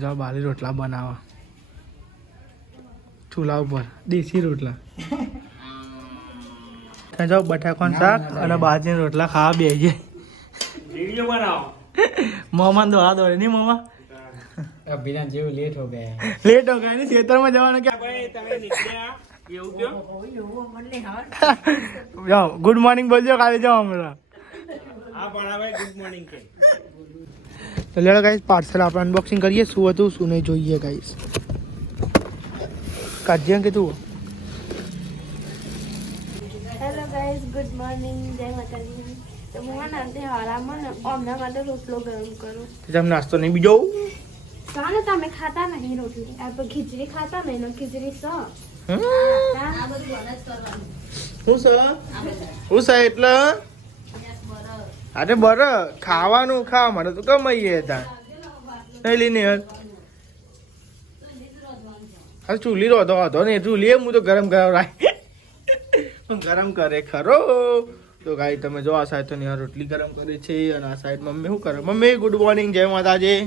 જાઓ બાલી રોટલા બનાવવા ચૂલા ઉપર દેશી રોટલા ત્યાં જાઓ બટાકાનું શાક અને બાજરીના રોટલા ખાવા બેસી વિડિયો બનાવો મોમાં દોડા દોડે નહીં મોમાં અભિના જેવું લેટ હો ગયા લેટ હો ગયા ને ખેતરમાં જવાનું કે ભાઈ તમે નીકળ્યા એવું કયો જાઓ ગુડ મોર્નિંગ બોલજો કાલે જાઓ હમણાં હા પણ ભાઈ ગુડ મોર્નિંગ કે તો લેડો ગાઈસ પાર્સલ આપણે અનબોક્સિંગ કરીએ શું હતું શું નહીં જોઈએ ગાઈસ કાઢજે કે તું હેલો ગાઈસ ગુડ મોર્નિંગ જય માતાજી તો હું નાનથી હારામાં અમના માટે રોટલો ગરમ કરું તમે નાસ્તો નહીં બીજો કાને તમે ખાતા નહીં રોટલી આપણે ખીચડી ખાતા નહીં ને ખીચડી સ હું છે એટલે અરે બર ખાવાનું ખાવા માટે તો કમાઈએ હતા નહીં લઈને હા ચૂલી રોતો હતો ને ચૂલી હું તો ગરમ ગરમ કરે ખરો તો ગાઈ તમે જો આ સાઈડ તો નિહાર રોટલી ગરમ કરે છે અને આ સાઈડ મમ્મી શું કરે મમ્મી ગુડ મોર્નિંગ જય માતાજી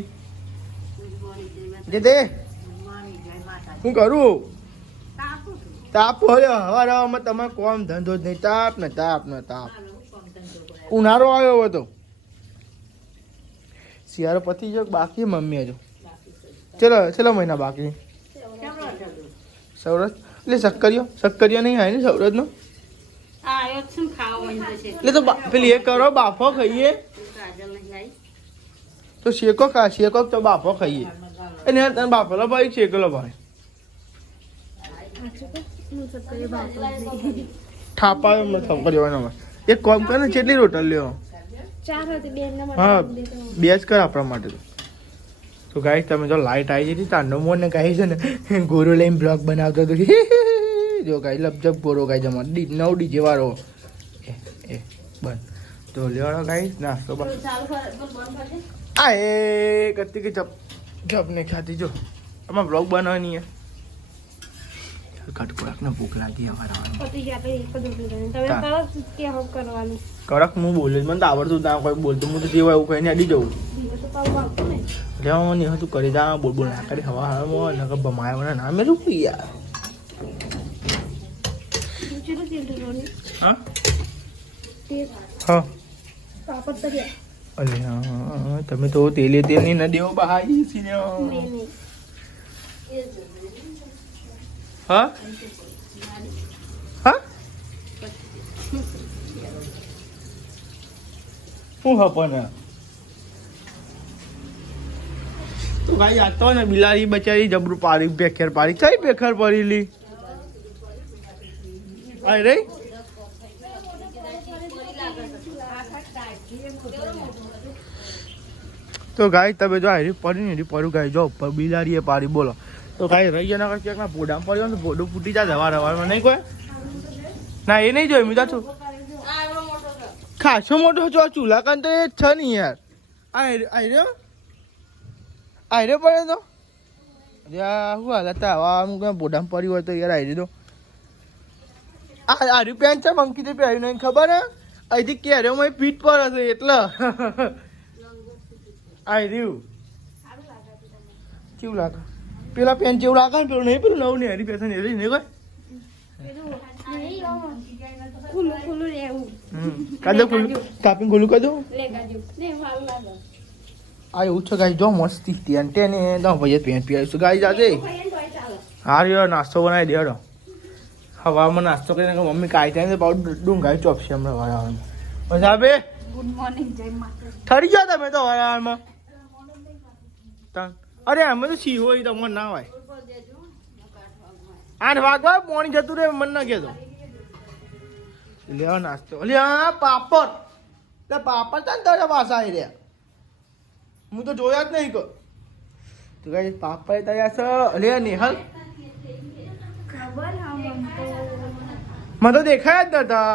જે દે શું કરું તાપ હોય હવારમાં તમારે કોમ ધંધો જ નહીં તાપ ને તાપ ને તાપ ઉનાળો આવ્યો હતો શિયાળો પતી ગયો બાકી મમ્મી હજુ ચલો મહિના બાકી સૌરજ એટલે શક્કરીઓ નહીં આવે ને સૌરજનો એટલે તો પેલી એ કરો બાફો ખાઈએ તો શેકો તો બાફો ખાઈએ એને તને બાફેલો ભાઈ શેકેલો ભાઈ થાપા શક્કરીઓ એક કામ કરે ને કેટલી રોટલ લ્યો હા બે જ કર આપણા માટે તો ગાઈસ તમે જો લાઈટ આવી જતી તાંડો મોર ને ગાઈ છે ને ગોરો લઈને બ્લોગ બનાવતો હતો જો ગાઈ લપજપ ગોરો ગાઈ જમા 9 ડીજે વાળો એ બંધ તો લેવાડો ગાઈસ નાસ્તો આ એ કરતી કે જપ ને ખાતી જો આમાં બ્લોગ બનાવવાની કટકોરાક ને ભૂખ લાગી કડક હું બોલ્યો મને તો આવડતું ના કોઈ બોલતું હું તો જેવા એવું કહીને અડી જવું લેવાનું હતું કરી જા બોલ ના કરી હવા હવા ભમાયા મને ના મેલું યાર હા હા અરે હા તમે તો તેલે તેલ ની ન દેવો બહાઈ સીને હા હા શું હપને તો ભાઈ આતો ને બિલાડી બચારી જબરું પાડી બેખેર પાડી કઈ બેખેર પડેલી આય રે તો ગાય તમે જો આરી પડી ને પડું ગાય જો ઉપર બિલાડીએ પાડી બોલો તો ગાય રહી ગયા ના ક્યાંક પોડામાં પડ્યો ને પોડું ફૂટી જાય હવારમાં નહીં કોઈ ના એ નહીં જોયું મીધા છું ખાસો મોટો છો ચૂલા કાન તો એ જ છે ને યાર આયરે પડે તો શું હાલત હવા અમુક પોડામાં પડ્યું હોય તો યાર આયરે તો આર્યું પેન્ટ છે મંકી પહેર્યું નહીં ખબર હે અહીંથી કેરીઓમાં પીઠ પર હશે એટલે આર્યું કેવું લાગે પેલા પેન્ટ જેવું લાગે ને પેલું નહીં પેલું નવું નહીં હરી પેશન એ નહીં કોઈ કાદો ખુલ્લું કાપીને ખુલ્લું કરી દઉં આ એવું છે ગાઈ જો મસ્તી ટેન ટેન એ તો ભાઈ પેન્ટ પહેરીશું ગાઈ જાતે હાર નાસ્તો બનાવી દેડો હવામાં નાસ્તો કરીને મમ્મી કાઢી જાય બહુ ડુંગાઈ ચોપશે હમણાં વાળામાં મજા આવે ગુડ મોર્નિંગ જય માતા ઠરી ગયા તમે તો વાળામાં અરે અમે તો છી હોય તો મને ના હોય 8 વાગવા પોણી જતું રે મને ના કહેતો લેવા નાસ્તો અલ્યા પાપડ એટલે પાપડ ચાલ તારા પાસે આવી રહ્યા હું તો જોયા જ નહીં કો તો કઈ પાપડ તૈયાર છે અલ્યા નિહાલ મને તો દેખાય જ નતા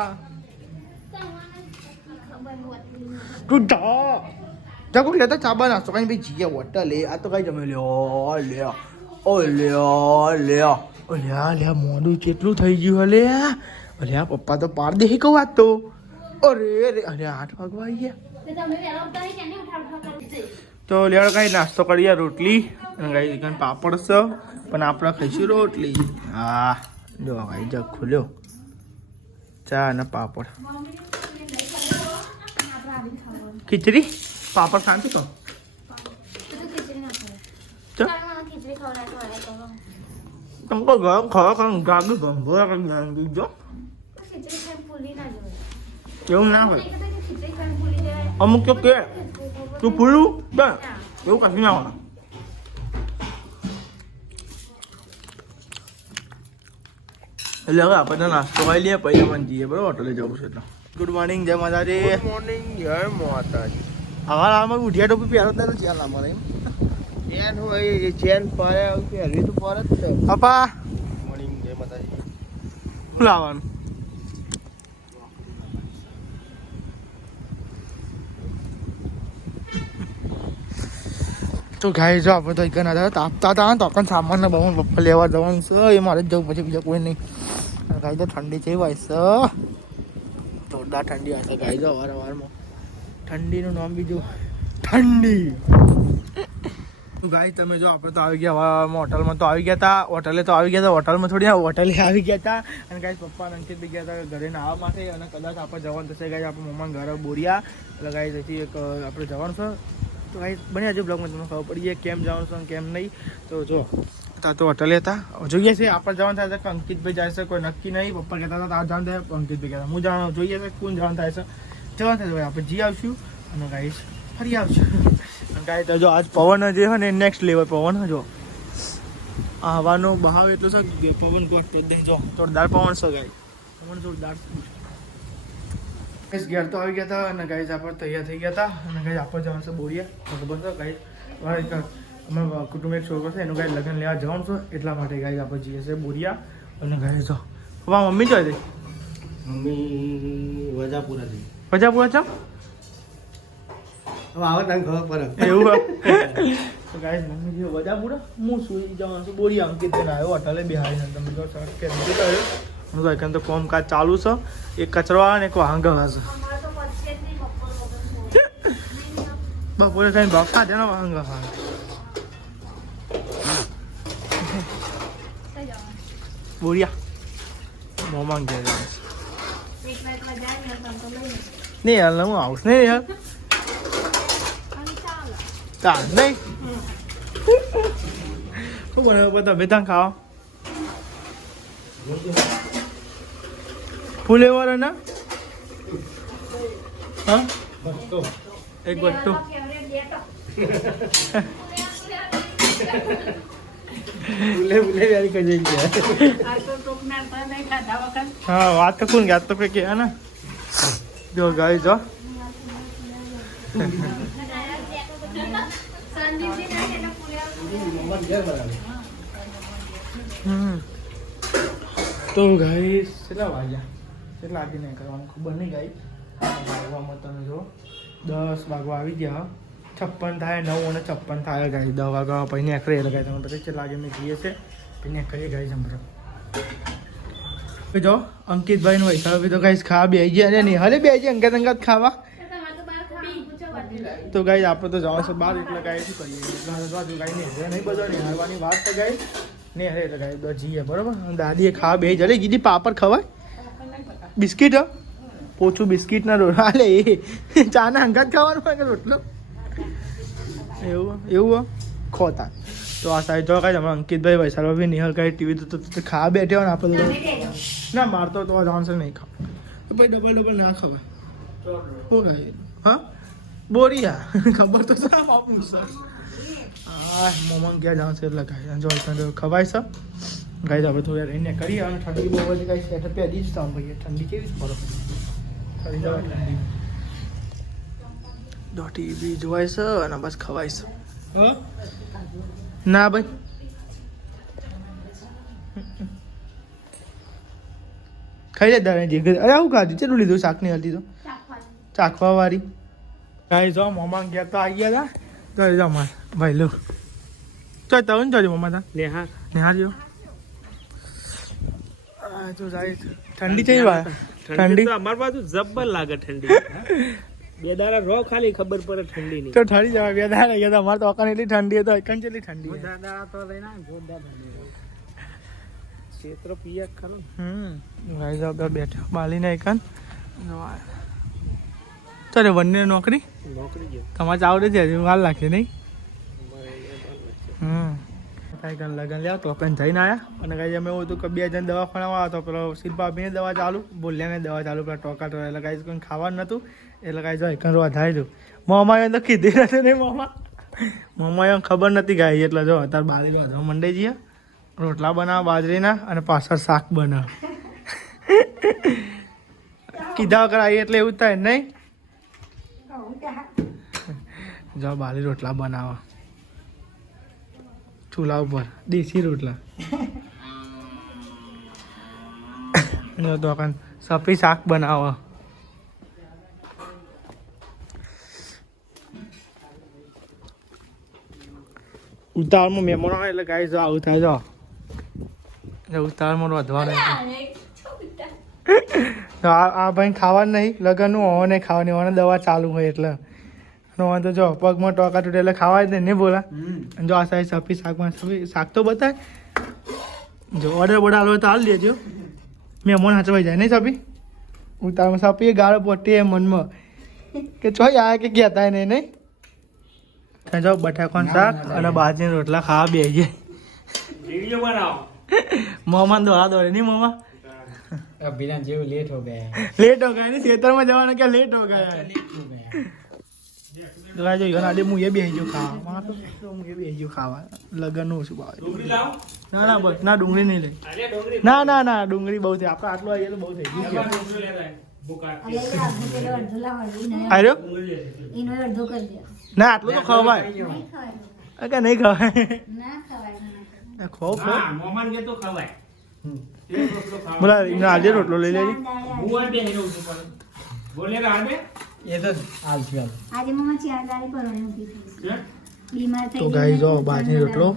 તું જાગો લેતા ચાબા નાસ્તો કઈ ભાઈ જીએ હોટલ લે આ તો કઈ જમે લ્યો લે મોડું કેટલું થઈ ગયું હલે અલ્યા પપ્પા તો પાર દે કહું વાત તો અરે 8 વાગવા આવી ગયા તો લેવડ કાંઈ નાસ્તો કરીએ રોટલી અને કાંઈ કાંઈ પાપડ છે પણ આપણે ખાઈશું રોટલી. હા જો ભાઈ જગ ખુલ્યો ચા અને પાપડ ખીચડી પાપડ શાંતિ તો તમે ગરમ ખરો ગાગી ગંભો જો એવું ના હોય અમુક તો કે તું ફૂલું બે એવું કશું ના હોય. એટલે હવે આપણે નાસ્તો ખાઈ લઈએ પછી અમે જઈએ બરાબર હોટલે જવું છે એટલે. ગુડ મોર્નિંગ જય માતાજી. ગુડ મોર્નિંગ જય માતાજી. હવે આમાં ઉઠ્યા ટોપી પહેરતા નથી ચાલ અમારે એમ ચેન હોય ચેન પહેરવી તો પર જ છે. પપ્પા મોર્નિંગ જય માતાજી. શું લાવવાનું તો ગાય જો આપણે તો એક ના તાપતા હતા તો પણ સામાન બહુ પપ્પા લેવા જવાનું છે એ મારે જ જવું પછી બીજા કોઈ નહીં. ગાય તો ઠંડી છે ભાઈ છે જોરદાર ઠંડી હશે ગાય જો વારમાં ઠંડીનું નામ બીજું ઠંડી. તો ગાય તમે જો આપણે તો આવી ગયા હોટલમાં તો આવી ગયા હતા હોટલે તો આવી ગયા હતા હોટલમાં થોડી હોટલે આવી ગયા હતા અને ગાય પપ્પા અંકિત બી ગયા હતા ઘરે નાહવા માટે અને કદાચ આપણે જવાનું થશે ગાય આપણે મમ્મા ઘરે બોર્યા એટલે ગાય તેથી એક આપણે જવાનું છે. તો ભાઈ બની આજે બ્લોગમાં તમને ખબર પડી જાય કેમ જવાનું છે કેમ નહીં. તો જો હતા તો હોટલે હતા જોઈએ છે આપણે જવાનું થાય છે અંકિતભાઈ જાય છે કોઈ નક્કી નહીં. પપ્પા કહેતા હતા આ જવાનું થાય અંકિતભાઈ કહેતા હું જવાનું જોઈએ છે કોણ જવાનું થાય છે જવાનું થાય ભાઈ આપણે જી આવશું અને ગાઈશ ફરી આવશું. અને ગાય તો જો આજ પવન જે હોય ને નેક્સ્ટ લેવલ પવન જો આ હવાનો બહાવ એટલો છે પવન ગોઠ દે જો જોરદાર પવન છે ગાય પવન જોરદાર. ઘેર તો આવી ગયા હતા અને ગાઈઝ આપણે તૈયાર થઈ ગયા હતા અને ગાઈઝ આપણે જવાનું છે બોરિયા ખબર છે ગાઈઝ અમારા કુટુંબ એક છોકરો છે એનું ગાઈ લગ્ન લેવા જવાનું છે એટલા માટે ગાઈઝ આપણે જઈએ છીએ બોરિયા અને ગાઈઝ જો હવે મમ્મી જોઈ દઈ મમ્મી વજાપુરા થી વજાપુરા છો હવે આવે તને ખબર પડે એવું તો ગાઈઝ મમ્મી જે વજાપુરા હું સુઈ જવાનું છું બોરિયા અંકિત તેને આવ્યો હોટલે બિહારી તમે જો કે અંકિત આવ્યો હું તો કોમકાજ ચાલુ છે એક કચરો આવે ને એક વાંગ હશે બપોરે કઈ બફા છે ને વાંગ બોરિયા મોમાં ગયા નહીં હાલ હું આવું નહીં યાર ચાલ નહીં શું બનાવ્યું બધા બેતા ખાવા ફુલેવર ના હા એક બટ્ટો હા વાત તો કોણ ગાત તો કે ને જો ગાય જો તો ગાય કેટલા વાગ્યા કેટલા આદિ નહીં કરવાનું ખબર નહીં ગાય વાગવામાં તમે જો 10 વાગવા આવી ગયા 56 થાય 9 અને 56 થાય ગાય 10 વાગ્યા પછી નીકળે એટલે ગાય તમે પછી કેટલા વાગે મેં જઈએ છે પછી નીકળીએ ગાય જમરો જો અંકિતભાઈ નું હિસાબ તો ગાય ખાવા બે ગયા અને નહીં હલે બે ગયા અંકિત અંકિત ખાવા તો ગાય આપણે તો જવા છે બહાર એટલે ગાય શું કરીએ એટલે ગાય નહીં બધો નહીં હારવાની વાત તો ગાય નહીં અરે એટલે ગાય જઈએ બરાબર દાદીએ ખાવા બે જલે કીધી પાપડ ખવાય બિસ્કીટ પોચું બિસ્કીટ ના રોટ હાલે એ ચા ના અંગાત ખાવાનું હોય કે રોટલો એવું ખોતા તો આ સાઈડ જો કાંઈ અમારા અંકિતભાઈ વૈશાલભાઈ નિહલ કાંઈ ટીવી તો ખાવા બેઠે હોય ને આપણે ના મારતો તો જવાનું છે નહીં ખાવ તો ભાઈ ડબલ ના ખવાય શું કાંઈ હા બોરિયા ખબર તો સાહેબ આપું સર હા મોમાં ક્યાં જવાનું છે એટલે ગાય જો ખવાય છે ગાય આપણે થોડા રહીને કરીએ અને ઠંડી બહુ બધી કાંઈ સેટઅપ પહેરી જ તો ભાઈ ઠંડી કેવી જ પડો ફરી જવા ઠંડી દોઢી બી જોવાય છે અને બસ ખવાય છે ના ભાઈ ખાઈ લે દાદાજી અરે આવું ખાધું ચેટલું લીધું શાક નહીં હતી તો ચાખવા વાળી ગાય જો મોમાં ગયા તો આવી ગયા હતા તો જાઓ માર ભાઈ લો તો તવન જોજો મમ્મા તા નિહાર જો જો જાય ઠંડી થઈ વા ઠંડી તો અમાર બાજુ જબ્બર લાગે ઠંડી બે દાડા રો ખાલી ખબર પડે ઠંડી ની. તો ઠરી જવા બે દાડા ગયા અમારે તો અકાન એટલી ઠંડી હતો અકાન કેટલી ઠંડી છે. દાડા તો લઈને જોરદાર ઠંડી. ક્ષેત્ર પિયક ખરો. ગાઈસ આપણે બેઠા બાલીને અકાન. ચાલે બંને નોકરી ગયો તમારે આવડે છે હજી વાર લાગશે નહીં. કાંઈ કાંઈ લગન લ્યા તો આપણે જઈને આવ્યા અને કાંઈ અમે એવું હતું કે 2 જણ દવાખાનામાં આવ્યા તો પેલો શિલ્પાબીને દવા ચાલુ બોલ્યાને દવા ચાલુ પેલા ટોકા એટલે કાંઈ કોઈ ખાવાનું નહોતું એટલે કાંઈ જો એકન વધારે દઉં મોમાં તો કીધી નથી નહીં મોમાં એમ ખબર નથી ગાય એટલે જો અત્યારે બાજરી બાંધવા મંડાઈ જઈએ રોટલા બનાવવા બાજરીના અને પાછળ શાક બનાવ કીધા વગર આવીએ એટલે એવું જ થાય નહીં. જો બાજરી રોટલા બનાવવા ચૂલા ઉપર દેશી રોટલા તો સફી શાક બનાવો. ઉતાવળમાં મહેમાનો આવે એટલે ગાય જો આવું થાય જો ઉતાવળમાં વધવાનું આ ભાઈ ખાવાનું નહીં લગનનું હોવા નહીં ખાવાની હોવાને દવા ચાલુ હોય એટલે તો જો પગમાં ટોકા તૂટે એટલે ખાવા જ નહીં બોલા. જો આ સાઈડ સફી શાકમાં સફી શાક તો બતાય જો ઓર્ડર બોર્ડર આલો તો હાલ દેજો મહેમાન હાચવાઈ જાય નહીં સફી ઉતારમાં સફી ગાળો પોટી મનમાં કે ચોઈ આ કે કહેતા નહીં નહીં જો બટાકાનું શાક અને બાજરીના રોટલા ખાવા બે જાય. વિડિયો બનાવો. મોમાં દોડા દોડે નહીં મોમાં અભિલાન જેવું લેટ હો ગયા. લેટ હો ગયા ને ખેતરમાં જવાના કે લેટ હો ગયા. જો યોના દે હું એ બેહી ગયો ખાવા તો હું એ બેહી ગયો ખાવા લગનનું શું ભાવે. ડુંગળી લાવો. ના બસ ના ડુંગળી નહીં લઈ. અરે ડુંગળી. ના ડુંગળી બહુ થઈ આપણે આટલું આવીએ તો બહુ થઈ ગયું. ડુંગળી લેતા બુકા. આર્યો એનો અડધો કરી દે. ના આટલું તો ખવાય કે નહીં ખવાય ના ખવાય. ખોવ હા મોમાન કે તો ખવાય. એ રોટલો ખાવા. બોલા એનો આજે રોટલો લઈ લેજે. હું આ બે હીરો છું પણ બોલે રાડે એ તો હાલ છે. આજે મમ્મા ચારદારી ભરવાનું કીધું. બીમાર થઈ તો ગાઈ જો બાજરી રોટલો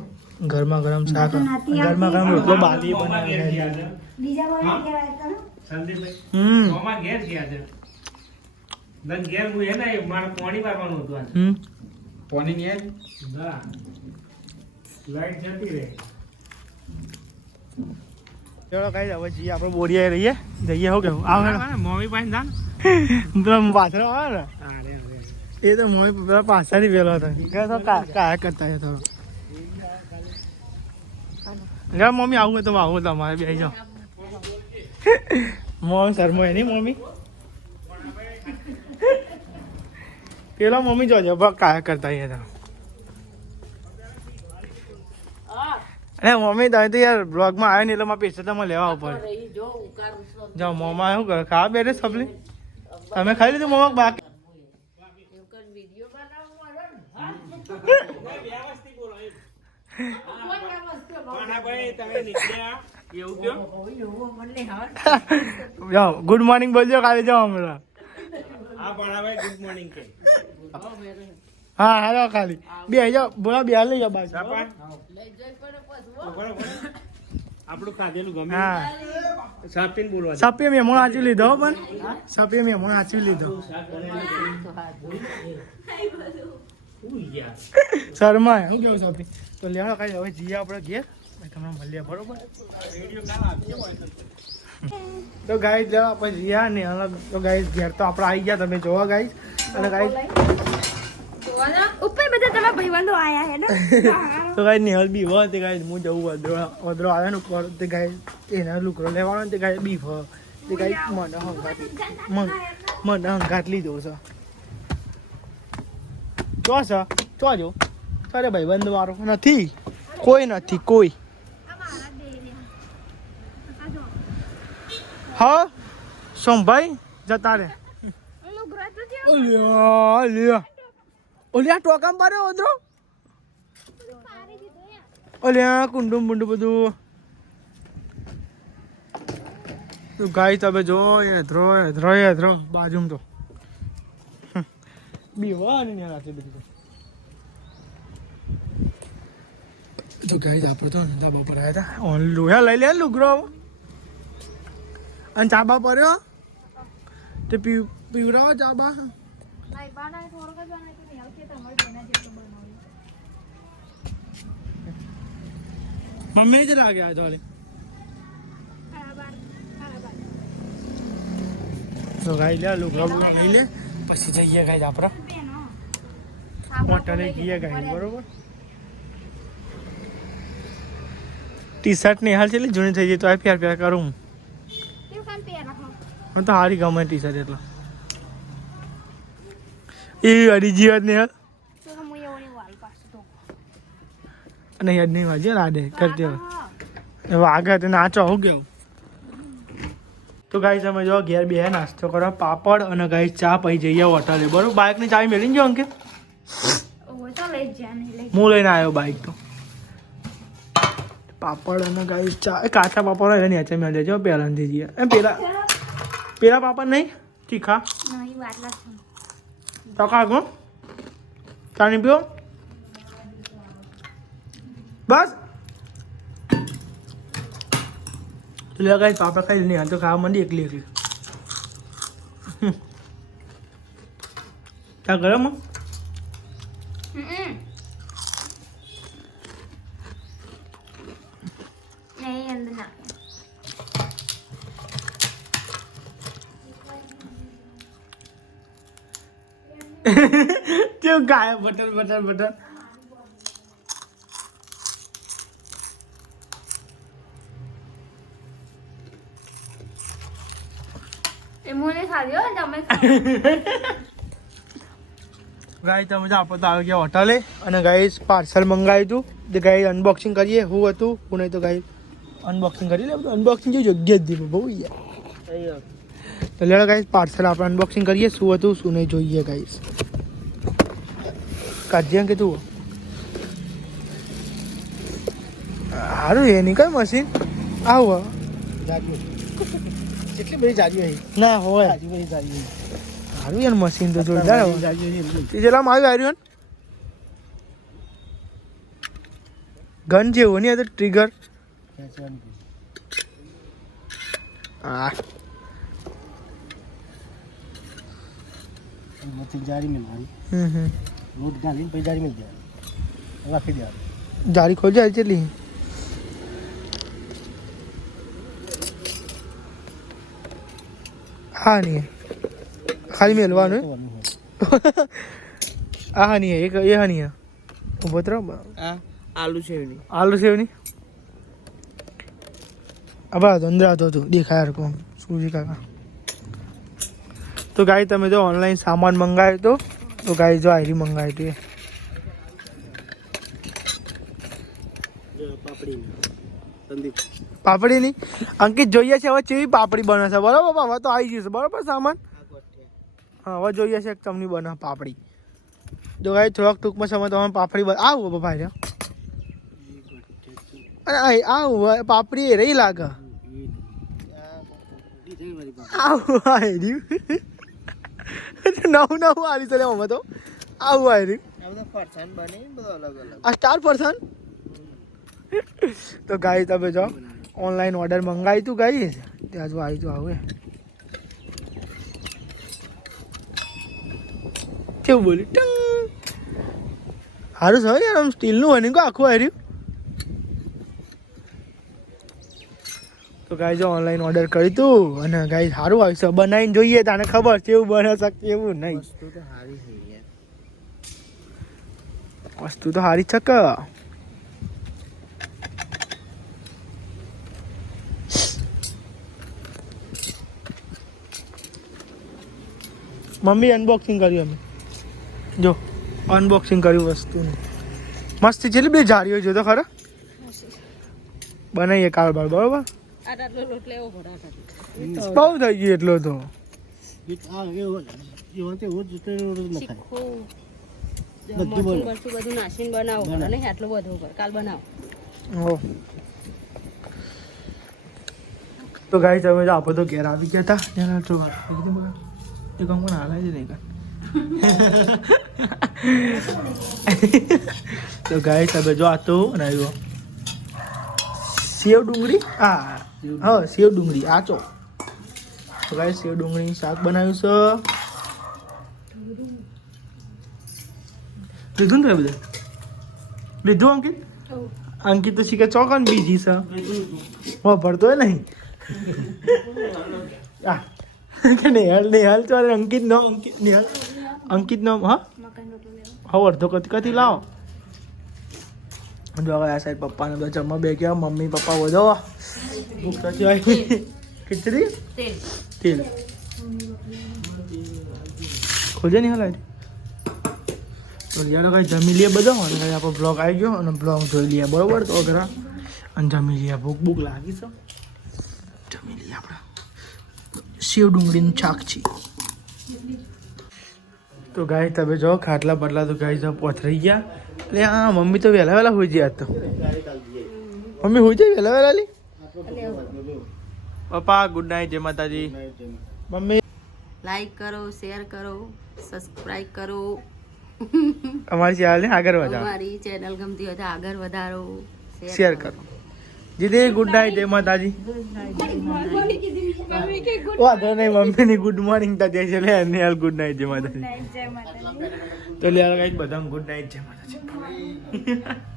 ગરમા ગરમ શાક ગરમા ગરમ રોટલો બાલી બનાવી બીજા બોલે કહેવાય તો સંદીપભાઈ મોમાન ઘેર ગયા છે. દન ઘેર હું હે ને મારે પાણી વારવાનું હતું આજ. પાણી ને ના લાઈટ જતી રહે. ચલો કઈ હવે જઈએ આપણે બોરીએ રહીએ જઈએ હો કેવું આવે મમ્મી પાસે જા ને. પેલા પાછળ આવે ને અરે એ તો મોય પેલા પાછળથી પેલો હતો કે તો કાયા કરતા છે થોડો મમ્મી આવું તો આવું તમારે બેસી જાઓ મોમ શર્મો એની મમ્મી પેલા મમ્મી જોજો કાયા કરતા હતા. અરે મમ્મી તમે તો યાર બ્લોગમાં આવ્યો ને એટલે મારા પૈસા તમે લેવા ઉપર જાઓ મોમાં શું કરે ખાવા બેઠે સપલી તમે ખાઈ લીધું મોમાં બાકી જાઓ ગુડ મોર્નિંગ બોલજો કાલે જાઓ હમણાં. ગુડ મોર્નિંગ કે હા હાલો ખાલી બે જાઓ બોલા બે લઈ જાઓ બાજુ. આપણું ખાધેલું ગમે. હા સાપીને બોલવા. સપી મેમો વાંચી લીધો પણ સપી મેમો વાંચી લીધો શર્મા શું કેવું સપી તો લેવા કઈ હવે જઈએ આપણે ઘેર તમને મળીએ બરોબર. તો ગાઈસ લેવા આપણે જીયા ને તો ગાઈસ ઘેર તો આપણે આવી ગયા તમે જોવા ગાઈસ અને ગાઈસ ઉપર બધા તમારા ભાઈબંધો આયા હે ને. તો ગાઈસ નિહલ બી હોય તે ગાઈસ હું જવું વદરો આવે ને ઉપર તે ગાઈસ એના લુકરો લેવાનો તે ગાઈસ બીફ તે ગાઈસ મને હંગાટ લીધો છે ચો છે ચોજો અરે ભાઈબંધ મારો નથી કોઈ નથી કોઈ. હા સોમભાઈ જતા રે ઓલ્યા ટોકામ પાડે ઓદરો ઓલ્યા કુંડુમ બુંડું બધું તો ગાય તમે જો ધ્રો બાજુમાં તો બીવાની ને રાતે બધી તો ગાય આપણે તો ધાબા પર આવ્યા હતા ઓન લોહા લઈ લે લુગરો અને ચાબા પડ્યો તે પીવડાવો ચાબા બનાવે થોડોક જ બનાવે તો નહીં આવશે તમારે બેના જેટલું બનાવ્યું મમ્મી જ લાગે આ તો તો ગાઈ લે લુગડા લઈ લે પછી જઈએ ગાઈ આપણે હોટલે જઈએ ગાઈ બરોબર ટી શર્ટ ને હાલ છે જૂની થઈ જાય તો આ પ્યાર પ્યાર કરું હું તો હારી ગમે ટી શર્ટ એટલે એ અડીજી વાત ને હાલ અને યાદ નહીં વાજે રાડે કરતી હવે વાગે તો નાચો હો ગયો તો ગાઈસ અમે જો ઘેર બે નાસ્તો કરવા પાપડ અને ગાઈસ ચા પી જઈએ હોટલે બરોબર બાઇકની ચાવી મેળીને જો અંકે હું લઈને આવ્યો બાઇક તો પાપડ અને ગાઈસ ચા કાચા પાપડ હોય ને મેં લેજો પહેલાંથી જઈએ એમ પેલા પાપડ નહીં તીખા તો કાકો ચાની પીઓ બસ તો લે ગાઈસ પાપડ ખાઈ નહીં હાલ તો ખાવા માંડી એકલી ત્યાં ગરમ કેવું ગાય બટર બટર બટર ગાઈસ તમે આપણે તો આવી ગયા હોટલે અને ગાઈસ પાર્સલ મંગાવ્યું હતું જે ગાઈસ અનબોક્સિંગ કરીએ હું હતું હું નહીં તો ગાઈસ અનબોક્સિંગ કરી લે બધું અનબોક્સિંગ જેવી જગ્યા જ દીધું બહુ યાર તો લેડો ગાઈસ પાર્સલ આપણે અનબોક્સિંગ કરીએ શું હતું શું નહીં જોઈએ ગાઈસ કાઢીએ કે તું સારું એ નહીં કઈ મશીન આવું કેટલી બધી જાજી હોય ના હોય સારું યાર મશીન તો જોરદાર જેલામાં આવ્યું ગન જેવું નહીં તો ટ્રિગર હા જારી મિલ લોટ ગાલીને પછી જારી મિલ જાય રાખી દેવાનું જારી ખોલ જાય ચેટલી હા નહીં ખાલી મેલવાનું હા નહીં એક એ હા નહીં ઉભો તો આલુ સેવની આલુ સેવની અબા અંદર આવતો હતો દેખાય કોમ સુજી કાકા તો ગાઈ તમે જો ઓનલાઈન સામાન મંગાવ્યો તો ગાઈ જો આયરી મંગાવી હતી પાપડીની અંકિત જોઈએ છે હવે કેવી પાપડી બને છે બરાબર હવે તો આવી જશે બરાબર સામાન હા હવે જોઈએ છે તમને બને પાપડી જો ગાઈ થોડાક ટૂંકમાં સમય તમારે પાપડી આવું ભાઈ અને આવું પાપડી એ રહી લાગે આવું આવી નવું આવી ચાલે અમે તો આવું આવી આ સ્ટાર પર્સન તો ગાઈ તમે જો ઓનલાઈન ઓર્ડર મંગાવી તું ગાઈ ત્યાં જો આવી તો આવે કેવું બોલી ટંગ સારું છે યાર આમ સ્ટીલનું હોય ને આખું હાર્યું તો ગાઈ જો ઓનલાઈન ઓર્ડર કરી તું અને ગાઈ સારું આવ્યું છે બનાવીને જોઈએ તને ખબર કેવું બને છે કેવું નહીં વસ્તુ તો સારી છે કે મમ્મી અનબોક્સિંગ કર્યું અમે જો અનબોક્સિંગ કર્યું વસ્તુનું મસ્ત છે બે જારીઓ જો તો ખરા બનાવીએ કાળ બાળ બરોબર બહુ થઈ ગયું એટલો તો તો ગાઈ તમે જો આપણે તો ઘેર આવી ગયા હતા ત્યાં તો એ કામ કોણ હાલાય છે નહીં તો ગાઈ તમે જો આ તો બનાવ્યો સેવ ડુંગળી હા સેવ ડુંગળી આચો તો ગાઈ સેવ ડુંગળી શાક બનાવ્યું છે લીધું ને બધા લીધું અંકિત અંકિત તો શીખે ચોકન બીજી છે વાપરતો નહીં કે નેહાલ તો અંકિત નો અંકિત નો હા હવે અડધો કતી લાવો જો આ સાઈડ પપ્પાને બધા જમવા બે ગયા મમ્મી પપ્પા વધો ભૂખ તો ખીચડી તેલ ખોજે નહીં હાલ તો યાર કઈ જમી લઈએ બધો અને કઈ આપણો બ્લોગ આવી ગયો અને બ્લોગ જોઈ લઈએ બરોબર તો ઘરે અને જમી લઈએ ભૂખ લાગી છે જમી લઈએ આપણે સેવ ડુંગળીનું શાક છે તો ગાય તમે જો ખાટલા બટલા તો ગાય જો પથરાઈ ગયા એટલે હા મમ્મી તો વહેલા હોઈ જાય તો મમ્મી હોઈ જાય વહેલા લી પપ્પા ગુડ નાઇટ જય માતાજી મમ્મી લાઈક કરો શેર કરો સબસ્ક્રાઇબ કરો અમારી ચેનલને આગળ વધારો અમારી ચેનલ ગમતી હોય તો આગળ વધારો શેર કરો જીદી ગુડ નાઇટ જય માતાજી વાંધો નહીં મમ્મીની ગુડ મોર્નિંગ તો જય છે લે અને હાલ ગુડ નાઇટ જય માતાજી તો લે કઈક બધા ગુડ નાઇટ જય માતાજી